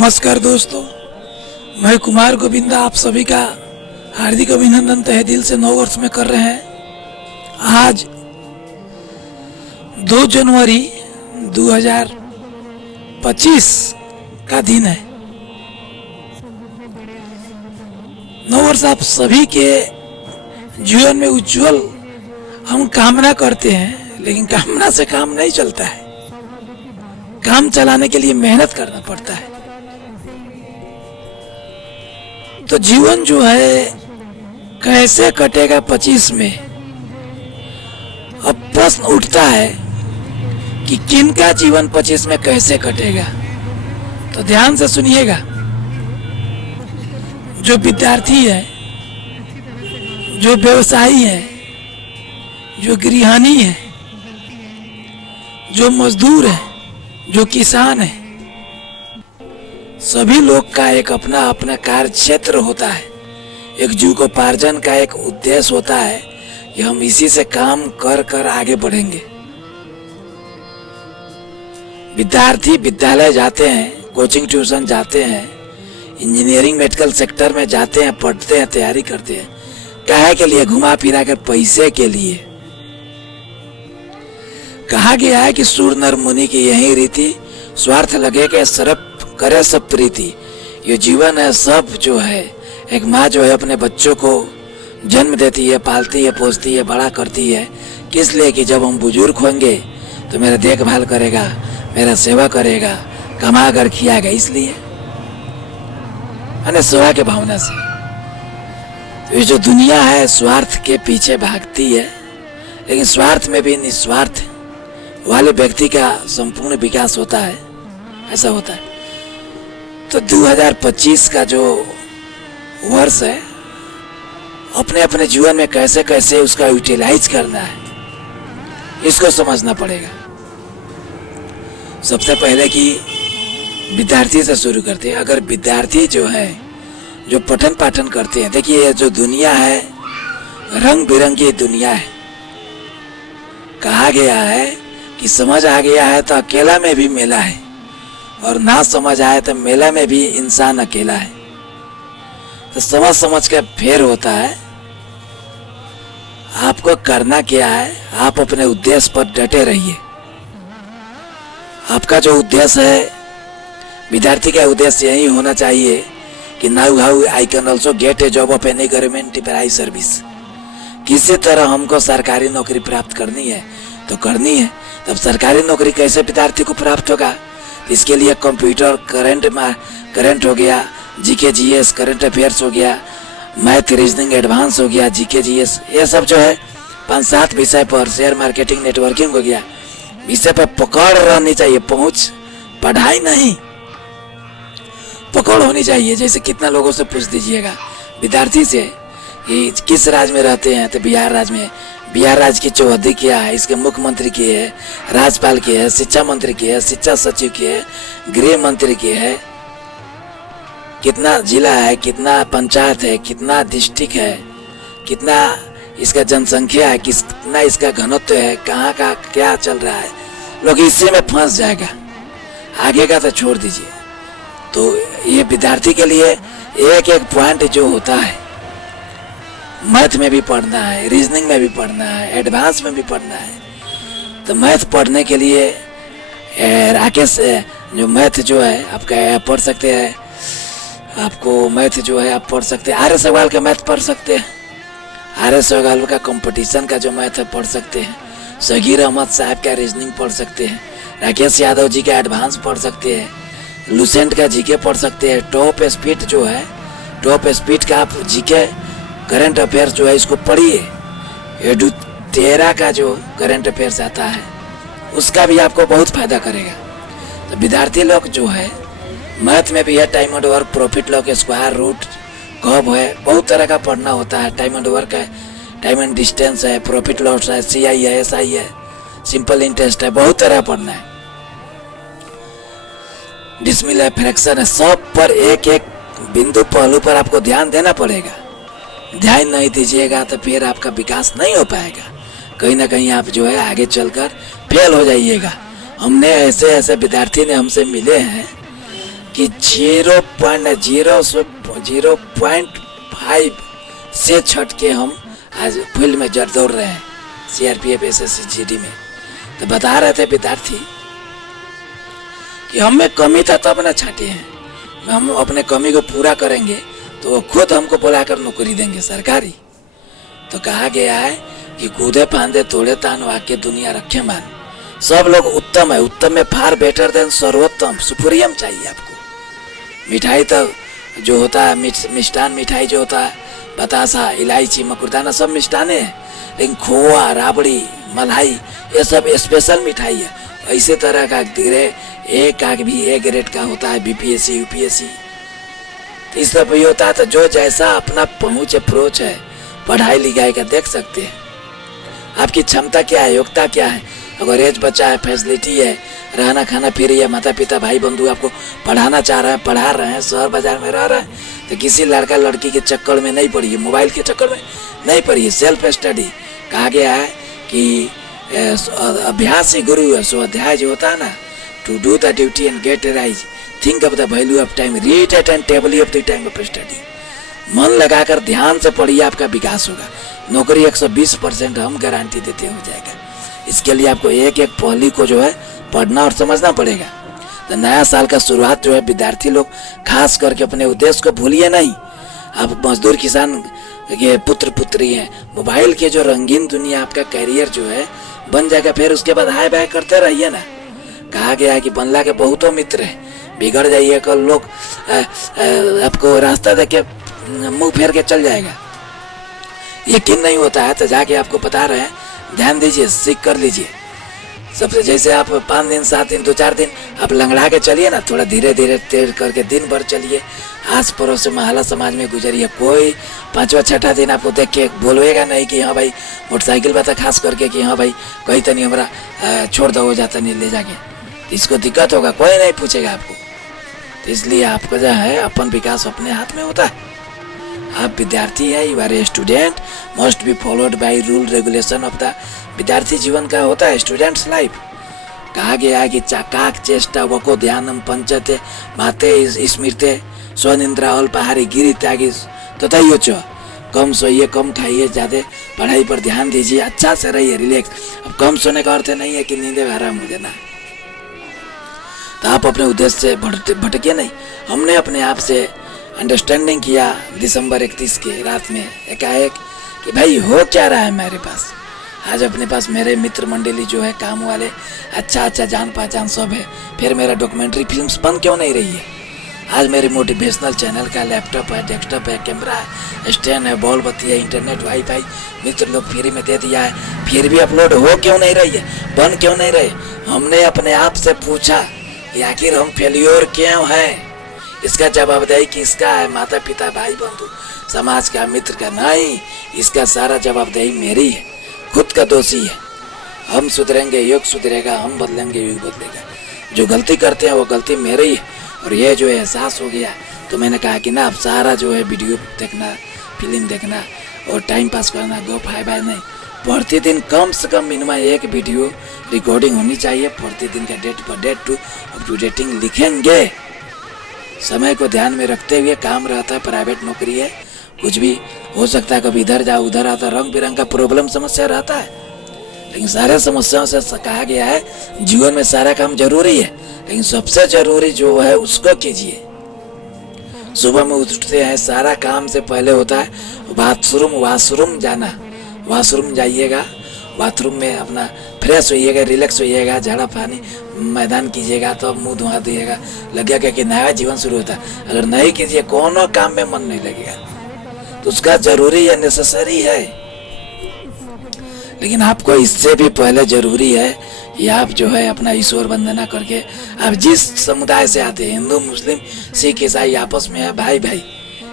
नमस्कार दोस्तों, मैं कुमार गोविंदा आप सभी का हार्दिक अभिनंदन तहे दिल से 9 वर्ष में कर रहे हैं। आज 2 जनवरी 2025 का दिन है। 9 वर्ष आप सभी के जीवन में उज्जवल हम कामना करते हैं, लेकिन कामना से काम नहीं चलता है। काम चलाने के लिए मेहनत करना पड़ता है। तो जीवन जो है कैसे कटेगा 25 में, अब प्रश्न उठता है कि किनका जीवन 25 में कैसे कटेगा। तो ध्यान से सुनिएगा। जो विद्यार्थी है, जो व्यवसायी है, जो गृहिणी है, जो मजदूर है, जो किसान है, सभी लोग का एक अपना अपना कार्य क्षेत्र होता है। एक जीविकोपार्जन का एक उद्देश्य होता है कि हम इसी से काम कर कर आगे बढ़ेंगे। विद्यार्थी विद्यालय जाते हैं, कोचिंग ट्यूशन जाते हैं, इंजीनियरिंग मेडिकल सेक्टर में जाते हैं, पढ़ते हैं, तैयारी करते हैं। काहे के लिए? घुमा फिरा कर पैसे के लिए। कहा गया है कि सूर नर मुनि की यही रीति, स्वार्थ लगे के सरप करे सब प्रीति। ये जीवन है, सब जो है, एक माँ जो है अपने बच्चों को जन्म देती है, पालती है, पोसती है, बड़ा करती है। किस लिए? कि जब हम बुजुर्ग होंगे तो मेरा देखभाल करेगा, मेरा सेवा करेगा, कमा कर खियाएगा। इसलिए अन्य सेवा के भावना से। तो ये जो दुनिया है स्वार्थ के पीछे भागती है, लेकिन स्वार्थ में भी निस्वार्थ वाले व्यक्ति का संपूर्ण विकास होता है। ऐसा होता है। तो 2025 का जो वर्ष है, अपने अपने जीवन में कैसे कैसे उसका यूटिलाइज करना है, इसको समझना पड़ेगा। सबसे पहले कि विद्यार्थी से शुरू करते हैं। अगर विद्यार्थी जो है, जो पठन पाठन करते हैं, देखिए जो दुनिया है रंग बिरंगी दुनिया है। कहा गया है कि समझ आ गया है तो अकेला में भी मेला है, और ना समझ आए तो मेला में भी इंसान अकेला है। तो समझ समझ के फेर होता है। आपको करना क्या है? आप अपने उद्देश्य पर डटे रहिए। आपका जो उद्देश्य है, विद्यार्थी का उद्देश्य यही होना चाहिए कि now how I can also get a job of any government employ service. किसी तरह हमको सरकारी नौकरी प्राप्त करनी है तो करनी है। तब सरकारी नौकरी कैसे विद्यार्थी को प्राप्त होगा? इसके लिए कंप्यूटर करंट हो गया, जीके जीएस करंट अफेयर्स हो गया, मैथ रीजनिंग एडवांस हो गया, जीके जीएस, ये सब जो है 5-7 विषय पर, शेयर मार्केटिंग नेटवर्किंग हो गया, विषय पर पकड़ रहनी चाहिए। पहुंच पढ़ाई नहीं, पकड़ होनी चाहिए। जैसे कितना लोगों से पूछ दीजिएगा विद्यार्थी से कि किस राज्य में रहते हैं, तो बिहार राज्य में। बिहार राज्य की चौहदी क्या है, इसके मुख्यमंत्री की है, राज्यपाल की है, शिक्षा मंत्री की है, शिक्षा सचिव की है, गृह मंत्री की है, कितना जिला है, कितना पंचायत है, कितना डिस्ट्रिक्ट है, कितना इसका जनसंख्या है, कितना इसका घनत्व है, कहाँ का क्या चल रहा है। लोग इससे में फंस जाएगा, आगे का तो छोड़ दीजिए। तो ये विद्यार्थी के लिए एक एक पॉइंट जो होता है, मैथ में भी पढ़ना है, रीजनिंग में भी पढ़ना है, एडवांस में भी पढ़ना है। तो मैथ पढ़ने के लिए राकेश जो मैथ जो है आपका पढ़ सकते हैं। आपको मैथ जो है आप पढ़ सकते हैं, आर्य सवाल का मैथ पढ़ सकते हैं, आर्य सवाल का कंपटीशन का जो मैथ है पढ़ सकते हैं, सगीर अहमद साहब का रीजनिंग पढ़ सकते हैं, राकेश यादव जी का एडवांस पढ़ सकते हैं, लुसेंट का जीके पढ़ सकते हैं। टॉप स्पीड जो है, टॉप स्पीड का आप जीके करंट अफेयर्स जो है इसको पढ़िए। एडुटेरा का जो करंट अफेयर्स आता है उसका भी आपको बहुत फायदा करेगा। तो विद्यार्थी लोग जो है मैथ में भी है, time and work, profit loss, square root, curve है, बहुत तरह का पढ़ना होता है। टाइम एंड वर्क है, टाइम एंड डिस्टेंस है, प्रॉफिट लॉस है, सीआई है, एसआई है, सिंपल इंटरेस्ट है, बहुत तरह पढ़ना है। डिसमिल है, फ्रैक्शन है, सब पर एक एक बिंदु पहलू पर आपको ध्यान देना पड़ेगा। ध्यान नहीं दीजिएगा तो फिर आपका विकास नहीं हो पाएगा। कहीं ना कहीं आप जो है आगे चलकर फेल हो जाइएगा। हमने ऐसे ऐसे विद्यार्थी ने हमसे मिले हैं कि 0.5 से छट के हम आज फील्ड में जड़ दौड़ रहे हैं CRPF SSC GD में। तो बता रहे थे विद्यार्थी कि हमें कमी था तब ना छाटे हैं, हम अपने कमी को पूरा करेंगे तो वो खुद हमको बुलाकर नौकरी देंगे सरकारी। तो कहा गया है कि कूदे फांदे तोड़े तान वाक्य दुनिया रखे मान। सब लोग उत्तम है, उत्तम में फार बेटर देन सर्वोत्तम, सुप्रीम चाहिए आपको। मिठाई तो जो होता है मिष्टान मिठाई जो होता है, बतासा, इलायची, मकुरदाना सब मिष्टान है, लेकिन खोआ, राबड़ी, मलाई ये सब स्पेशल मिठाई है। ऐसे तरह का एक आग भी A ग्रेड का होता है, BPSC UPSC। तो इस सब ये होता है। तो जो जैसा अपना पहुंच अप्रोच है पढ़ाई लिखाई का देख सकते हैं, आपकी क्षमता क्या है, योग्यता क्या है। अगर एज बच्चा है, फैसिलिटी है, रहना खाना फ्री है, माता पिता भाई बंधु आपको पढ़ाना चाह रहे हैं, पढ़ा रहे हैं, शहर बाजार में रह रहे हैं, तो किसी लड़का लड़की के चक्कर में नहीं पड़िए, मोबाइल के चक्कर में नहीं पड़िए। सेल्फ स्टडी कहा गया है कि अभ्यास ही गुरु है। स्वाध्याय जो होता है ना, to do the duty and get rise, think of the value of time, read at and table of the time of study. मन लगाकर ध्यान से पढ़िए, आपका विकास होगा। नौकरी 120% हम गारंटी देते हो जाएगा। इसके लिए आपको एक एक पहली को जो है पढ़ना और समझना पड़ेगा। तो नया साल का शुरुआत जो है विद्यार्थी लोग खास करके अपने उद्देश्य को भूलिए नहीं। आप मजदूर किसान के पुत्र पुत्री हैं, मोबाइल के जो रंगीन दुनिया आपका कैरियर जो है बन जाएगा, फिर उसके बाद हाय बाय करते रहिए ना। कहा गया है कि बनला के बहुतों मित्र है, बिगड़ जाइए कल लोग आपको रास्ता देके मुंह फेर के चल जाएगा। यकीन नहीं होता है तो जाके आपको बता रहे हैं, ध्यान दीजिए, सीख कर लीजिए। सबसे जैसे आप 5 दिन 7 दिन 2-4 दिन आप लंगड़ा के चलिए ना, थोड़ा धीरे धीरे तेज करके दिन भर चलिए, आस पड़ोस से मोहल्ला समाज में गुजरिए। कोई 5वां 6ठा दिन आपको देख के बोलवेगा नहीं कि हाँ भाई मोटरसाइकिल पर, खास करके कि हाँ भाई कहीं तो नहीं हमारा छोड़ दो, हो जाता नहीं ले जाके, इसको दिक्कत होगा, कोई नहीं पूछेगा आपको। तो इसलिए आपका जो है अपन विकास अपने हाथ में होता है। आप विद्यार्थी है, you are a student, must be followed by rule regulation of the. विद्यार्थी जीवन का होता है स्टूडेंट्स लाइफ। कहा गया है कि चाकाक चेष्टा वको ध्यानम पंचते माते स्मृते स्वनिंद्रा अल्पाहारी गिरी त्यागी तथैयो च। कम सोइए, कम खाइए, ज़्यादा पढ़ाई पर ध्यान दीजिए, अच्छा से रहिए, रिलैक्स। अब कम सोने का अर्थ नहीं है कि नींदे हराम हो जाना। तो आप अपने उद्देश्य से भटके नहीं। हमने अपने आप से अंडरस्टैंडिंग किया दिसंबर 31 के रात में एकाएक कि भाई हो क्या रहा है मेरे पास। आज अपने पास मेरे मित्र मंडली जो है, काम वाले, अच्छा जान पहचान सब है, फिर मेरा डॉक्यूमेंट्री फिल्म्स बंद क्यों नहीं रही है। आज मेरे मोटिवेशनल चैनल का लैपटॉप है, डेस्कटॉप है, कैमरा है, स्टैंड है, बॉल बत्ती है, इंटरनेट, वाईफाई मित्र लोग फ्री में दे दिया है, फिर भी अपलोड हो क्यों नहीं रही है, बन क्यों नहीं रहे। हमने अपने आप से पूछा कि आखिर हम फेल्योर क्यों हैं। इसका जवाबदेही किसका है, माता पिता भाई बंधु समाज का, मित्र का नहीं। इसका सारा जवाबदेही मेरी है, खुद का दोषी है। हम सुधरेंगे, युग सुधरेगा, हम बदलेंगे, युग बदलेगा। जो गलती करते हैं वो गलती मेरी है। और ये जो एहसास हो गया तो मैंने कहा कि ना अब सारा जो है वीडियो देखना, फिल्म देखना और टाइम पास करना, गो फाई बाय नहीं। प्रतिदिन कम से कम मिनिमम एक वीडियो रिकॉर्डिंग होनी चाहिए। प्रतिदिन का डेट पर date to up to dating लिखेंगे। समय को ध्यान में रखते हुए काम रहता है, प्राइवेट नौकरी है, कुछ भी हो सकता है, कभी इधर जाओ उधर आता, रंग बिरंग का प्रॉब्लम समस्या रहता है। लेकिन सारे समस्याओं से कहा गया है जीवन में सारा काम जरूरी है, लेकिन सबसे जरूरी जो है उसको कीजिए। सुबह में उठते हैं, सारा काम से पहले होता है वॉशरूम जाना। वॉशरूम जाइएगा, बाथरूम में अपना फ्रेश होइएगा, रिलैक्स होइएगा, झाड़ा पानी मैदान कीजिएगा, तो मुंह धुआ दिएगा, लगेगा कि नया जीवन शुरू होता है। अगर नहीं कीजिए, कोनो काम में मन नहीं लगेगा, तो उसका जरूरी है, नेसेसरी है। लेकिन आपको इससे भी पहले जरूरी है कि आप जो है अपना ईश्वर वंदना करके, आप जिस समुदाय से आते हैं, हिंदू मुस्लिम सिख ईसाई आपस में है भाई भाई।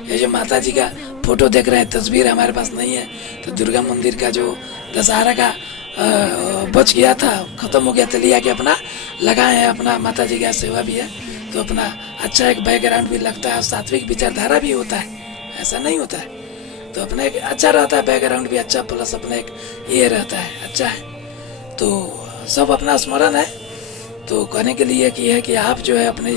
ये जो माता जी का फोटो देख रहे हैं, तस्वीर हमारे पास नहीं है, तो दुर्गा मंदिर का जो दशहरा का बच गया था, खत्म हो गया, तो लिया के अपना लगाए हैं। अपना माता जी का सेवा भी है, तो अपना अच्छा एक बैकग्राउंड भी लगता है, सात्विक विचारधारा भी होता है, ऐसा नहीं होता है। तो अपना एक अच्छा रहता है, बैकग्राउंड भी अच्छा, प्लस अपना एक ये रहता है, अच्छा है। तो सब अपना स्मरण है। तो कहने के लिए कि है कि आप जो है अपने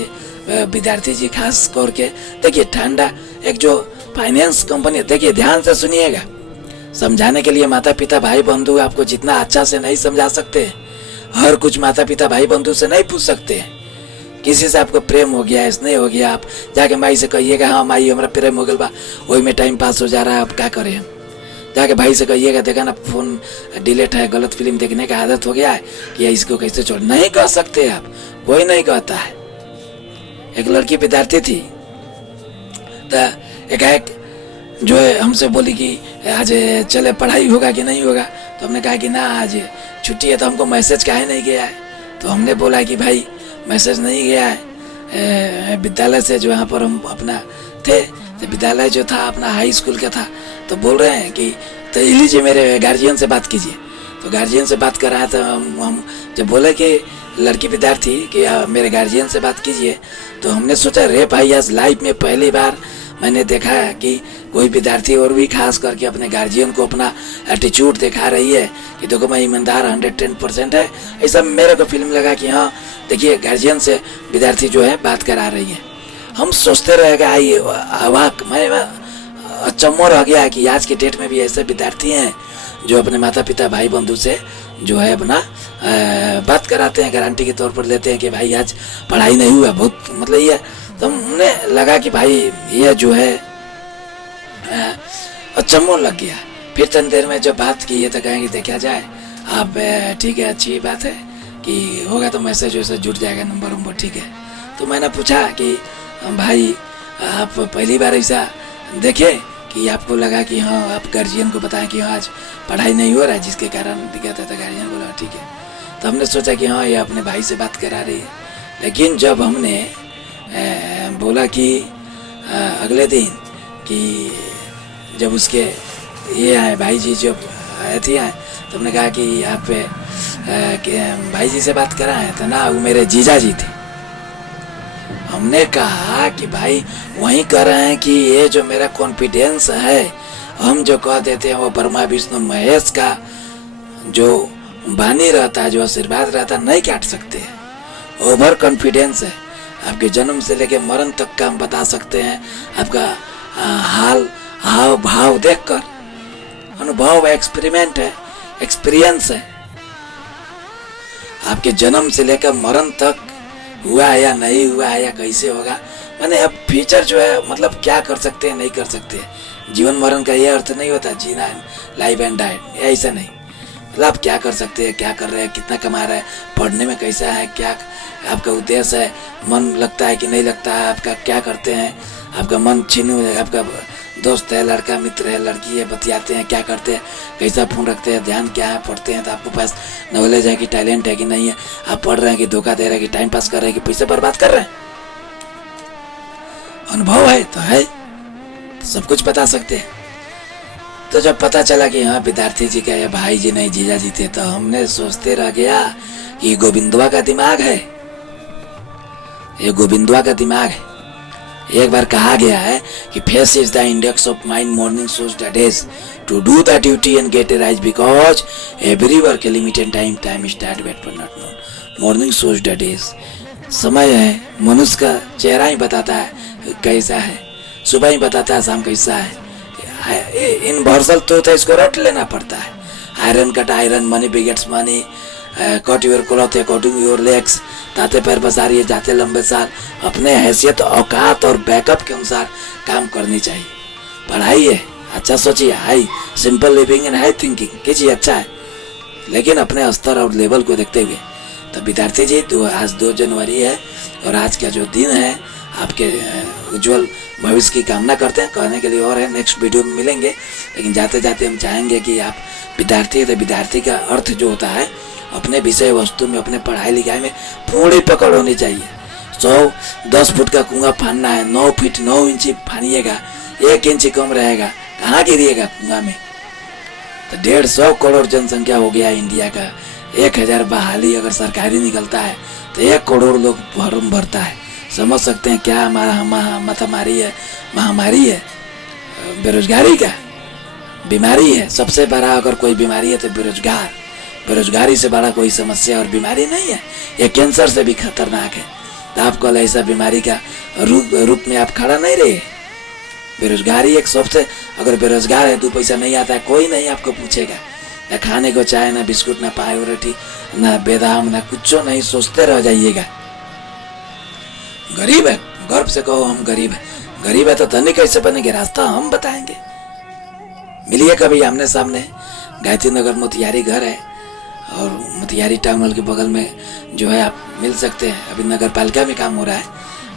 विद्यार्थी जी खास करके देखिए, ठंडा एक जो फाइनेंस कंपनी, देखिए ध्यान से सुनिएगा, समझाने के लिए माता पिता भाई बंधु आपको जितना अच्छा से नहीं समझा सकते, हर कुछ माता पिता भाई बंधु से नहीं पूछ सकते। किसी से आपको प्रेम हो गया, स्नेह हो गया, आप जाके माई से कहिएगा हाँ माई हमारा प्रेम हो गया बा, वही में टाइम पास हो जा रहा है, अब क्या करें हम। जाके भाई से कहिएगा देखा ना फोन डिलीट है, गलत फिल्म देखने का आदत हो गया है कि इसको कैसे छोड़, नहीं कह सकते आप, कोई नहीं कहता है। एक लड़की विद्यार्थी थी, तो एक जो है हमसे बोली कि आज चले पढ़ाई होगा कि नहीं होगा, तो हमने कहा कि ना आज छुट्टी है, तो हमको मैसेज काहे नहीं गया है। तो हमने बोला कि भाई मैसेज नहीं गया है, विद्यालय से जो यहाँ पर हम अपना थे, तो विद्यालय जो था अपना हाई स्कूल का था, तो बोल रहे हैं कि तो लीजिए मेरे गार्जियन से बात कीजिए। तो गार्जियन से बात कर रहा था, हम जब बोले कि लड़की विद्यार्थी कि मेरे गार्जियन से बात कीजिए, तो हमने सोचा रे भाई आज लाइफ में पहली बार मैंने देखा है कि कोई विद्यार्थी और भी खास करके अपने गार्जियन को अपना एटीट्यूड दिखा रही है कि देखो मैं ईमानदार 110% है। ऐसा मेरे को फिल्म लगा कि हाँ देखिए गार्जियन से विद्यार्थी जो है बात करा रही है। हम सोचते रह गए, आइए अवाक, मैं अचम्भा रह गया कि आज के डेट में भी ऐसे विद्यार्थी हैं जो अपने माता पिता भाई बंधु से जो है अपना बात कराते हैं, गारंटी के तौर पर लेते हैं कि भाई आज पढ़ाई नहीं हुआ, बहुत मतलब ये। तो हमने लगा कि भाई ये जो है अचम्भा लग गया। फिर तन देर में जब बात की है तो कहेंगे देखा जाए, आप ठीक है अच्छी बात है कि होगा तो मैसेज वैसे जुट जाएगा, नंबर ठीक है। तो मैंने पूछा कि भाई आप पहली बार ऐसा देखे कि आपको लगा कि हाँ आप गार्जियन को बताएं कि हाँ आज पढ़ाई नहीं हो रहा है जिसके कारण दिक्कत है, तो गार्जियन बोला ठीक है। तो हमने सोचा कि हाँ ये अपने भाई से बात करा रही है। लेकिन जब हमने बोला कि अगले दिन कि जब उसके ये आए भाई जी जब आए थे तो हमने कहा कि आप भाई जी से बात करा है, तो ना वो मेरे जीजा जी थे। हमने कहा कि भाई वही कर रहे हैं कि ये जो मेरा कॉन्फिडेंस है, हम जो कह देते हैं वो ब्रह्मा विष्णु महेश का जो बानी रहता है, जो आशीर्वाद रहता है, नहीं काट सकते। ओवर कॉन्फिडेंस है, आपके जन्म से लेके मरण तक का हम बता सकते हैं। आपका हाल हाव भाव देखकर, अनुभव एक्सपेरिमेंट है, एक्सपीरियंस है। आपके जन्म से लेकर मरण तक हुआ है या नहीं हुआ है या कैसे होगा, मैंने अब फ्यूचर जो है मतलब क्या कर सकते हैं नहीं कर सकते। जीवन मरण का ये अर्थ नहीं होता जीना लाइफ एंड डाइट, ऐसा नहीं। मतलब आप क्या कर सकते हैं, क्या कर रहे हैं, कितना कमा रहे हैं, पढ़ने में कैसा है, क्या आपका उद्देश्य है, मन लगता है कि नहीं लगता है, आपका क्या करते हैं, आपका मन छीनू है, आपका दोस्त है, लड़का मित्र है, लड़की है, बतियाते हैं, क्या करते हैं, कैसा फोन रखते हैं, ध्यान क्या है, पढ़ते हैं तो आपके पास नॉलेज है कि टैलेंट है कि नहीं है, आप पढ़ रहे हैं कि धोखा दे रहे हैं कि टाइम पास कर रहे हैं कि पैसे बर्बाद कर रहे हैं। अनुभव है तो है, तो सब कुछ बता सकते हैं। तो जब पता चला कि हाँ विद्यार्थी जी का या भाई जी नहीं जीजा जी थे, तो हमने सोचते रह गया कि गोविंदवा का दिमाग है, ये गोविंदवा का दिमाग है। एक बार कहा गया है कि face is the index of mind, morning shows the days to do the duty and get a rise because every work a limited time, time is that wait for not known, morning shows the days. समय है, मनुष्य का चेहरा ही बताता है कैसा है, सुबह ही बताता है शाम कैसा है। यूनिवर्सल ट्रूथ है, इसको रट लेना पड़ता है। Iron cut iron, money begets money, cut your cloth according your legs, ताते पैर पसारिए जाते लंबे साल। अपने हैसियत औकात और बैकअप के अनुसार काम करनी चाहिए। पढ़ाई है, अच्छा सोचिए, high simple living and high thinking कीजिए, अच्छा है, लेकिन अपने स्तर और लेवल को देखते हुए। तो विद्यार्थी जी तो आज 2 जनवरी है और आज का जो दिन है आपके उज्जवल भविष्य की कामना करते हैं। कहने के लिए और है, नेक्स्ट वीडियो में मिलेंगे, लेकिन जाते जाते हम चाहेंगे कि आप विद्यार्थी, तो विद्यार्थी का अर्थ जो होता है अपने विषय वस्तु में, अपने पढ़ाई लिखाई में पूरी पकड़ होनी चाहिए। 10 फुट का कुआं फानना है, 9 फीट 9 इंची फानिएगा, 1 इंची कम रहेगा, कहाँ गिरिएगा कुआं में। तो 150 करोड़ जनसंख्या हो गया इंडिया का, 1000 बहाली अगर सरकारी निकलता है तो 1 करोड़ लोग फॉर्म भरता है। समझ सकते हैं क्या हमारा महामारी है, बेरोजगारी का बीमारी है। सबसे बड़ा अगर कोई बीमारी है तो बेरोजगारी से बड़ा कोई समस्या और बीमारी नहीं है। ये कैंसर से भी खतरनाक है। तो आप कल ऐसा बीमारी का रूप में आप खड़ा नहीं रहे। बेरोजगारी एक सबसे, अगर बेरोजगार है 2 पैसा नहीं आता है, कोई नहीं आपको पूछेगा, ना खाने को चाय, ना बिस्कुट, ना पाव रोटी, ना बेदाम, ना कुछ नहीं, सोचते रह जाइएगा। गरीब है, गर्व से कहो हम गरीब है। गरीब है तो धनी कैसे बनेंगे, रास्ता हम बताएंगे। मिलिए कभी आमने सामने। गायत्री नगर मोतिहारी घर है और मोतिहारी टाउन हॉल के बगल में जो है आप मिल सकते हैं। अभी नगर पालिका में काम हो रहा है,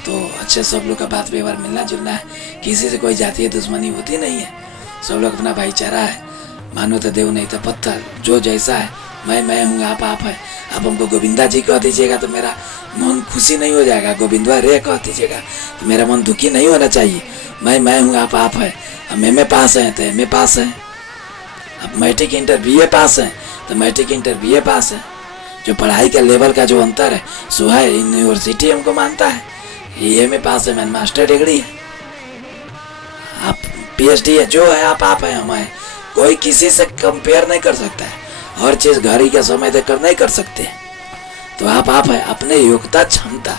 तो अच्छे सब लोग का बात व्यवहार मिलना जुलना है। किसी से कोई जातीय दुश्मनी होती नहीं है, सब लोग अपना भाईचारा है। मानो तो देव नहीं तो पत्थर, जो जैसा है। मैं हूँ, आप है। आप हमको गोविंदा जी कह दीजिएगा तो मेरा मन खुशी नहीं हो जाएगा। गोविंदवा रे कह दीजिएगा तो मेरा मन दुखी नहीं होना चाहिए। मैं हूँ, आप है। हम एम ए पास हैं तो एम ए पास हैं, अब मैट्रिक इंटर BA पास हैं तो मैट्रिक इंटर BA पास है। जो पढ़ाई का लेवल का जो अंतर है सो है, यूनिवर्सिटी हमको मानता है। ये एम ए पास है, मैंने मास्टर डिग्री है, आप PhD है, जो है आप है, हम है। कोई किसी से कंपेयर नहीं कर सकता है। हर चीज घड़ी का समय देखकर नहीं कर सकते। तो आप है, अपने योग्यता क्षमता।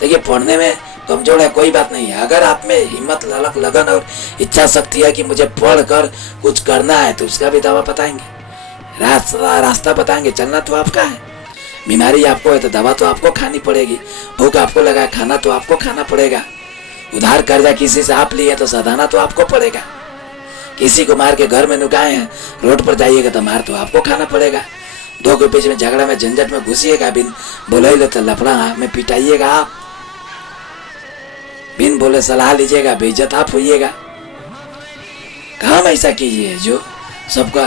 देखिए पढ़ने में कमजोर है कोई बात नहीं है, अगर आप में हिम्मत, ललक, लगन और इच्छा शक्ति है कि मुझे पढ़कर कुछ करना है तो उसका भी दवा बताएंगे, रास्ता बताएंगे। चलना तो आपका है। बीमारी आपको है तो दवा तो आपको खानी पड़ेगी। भूख आपको लगा, खाना तो आपको खाना पड़ेगा। उधार कर्जा किसी से आप लिए तो सधाना तो आपको पड़ेगा। किसी को मार के घर में नुकाए हैं, रोड पर जाइएगा तो मार तो आपको खाना पड़ेगा। 2 के बीच में झगड़ा में झंझट में घुसिएगा, बिन बोले ले तो लफड़ा में पिटाइएगा आप, बिन बोले सलाह लीजिएगा, बेइज्जत आप होइएगा। काम ऐसा कीजिए जो सबका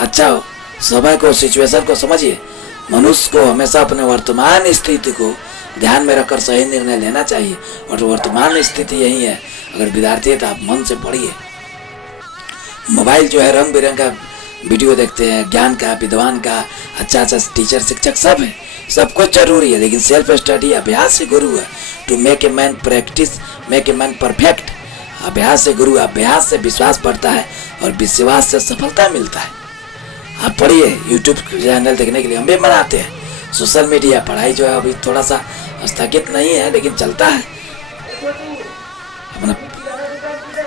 अच्छा हो। समय को, सिचुएशन को समझिए। मनुष्य को हमेशा अपने वर्तमान स्थिति को ध्यान में रखकर सही निर्णय लेना चाहिए, और वर्तमान स्थिति यही है। अगर विद्यार्थी है तो आप मन से पढ़िए। मोबाइल जो है रंग बिरंग का वीडियो देखते हैं, ज्ञान का, विद्वान का, अच्छा टीचर, शिक्षक सब है, सब कुछ जरूरी है, लेकिन सेल्फ स्टडी अभ्यास से गुरु है। To make a man practice make a man perfect. अभ्यास से गुरु, अभ्यास से विश्वास बढ़ता है और विश्वास से सफलता मिलता है। आप पढ़िए। यूट्यूब चैनल देखने के लिए हम भी बनाते हैं। सोशल मीडिया, पढ़ाई जो है अभी थोड़ा सा स्थगित नहीं है, लेकिन चलता है। अपना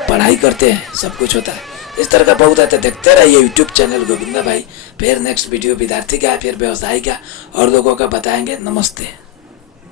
पढ़ाई करते हैं, सब कुछ होता है। इस तरह का बहुत आता है, देखते रहिए यूट्यूब चैनल गोविंदा भाई। फिर नेक्स्ट वीडियो विद्यार्थी का, फिर व्यवसाय का और लोगों का बताएंगे। नमस्ते।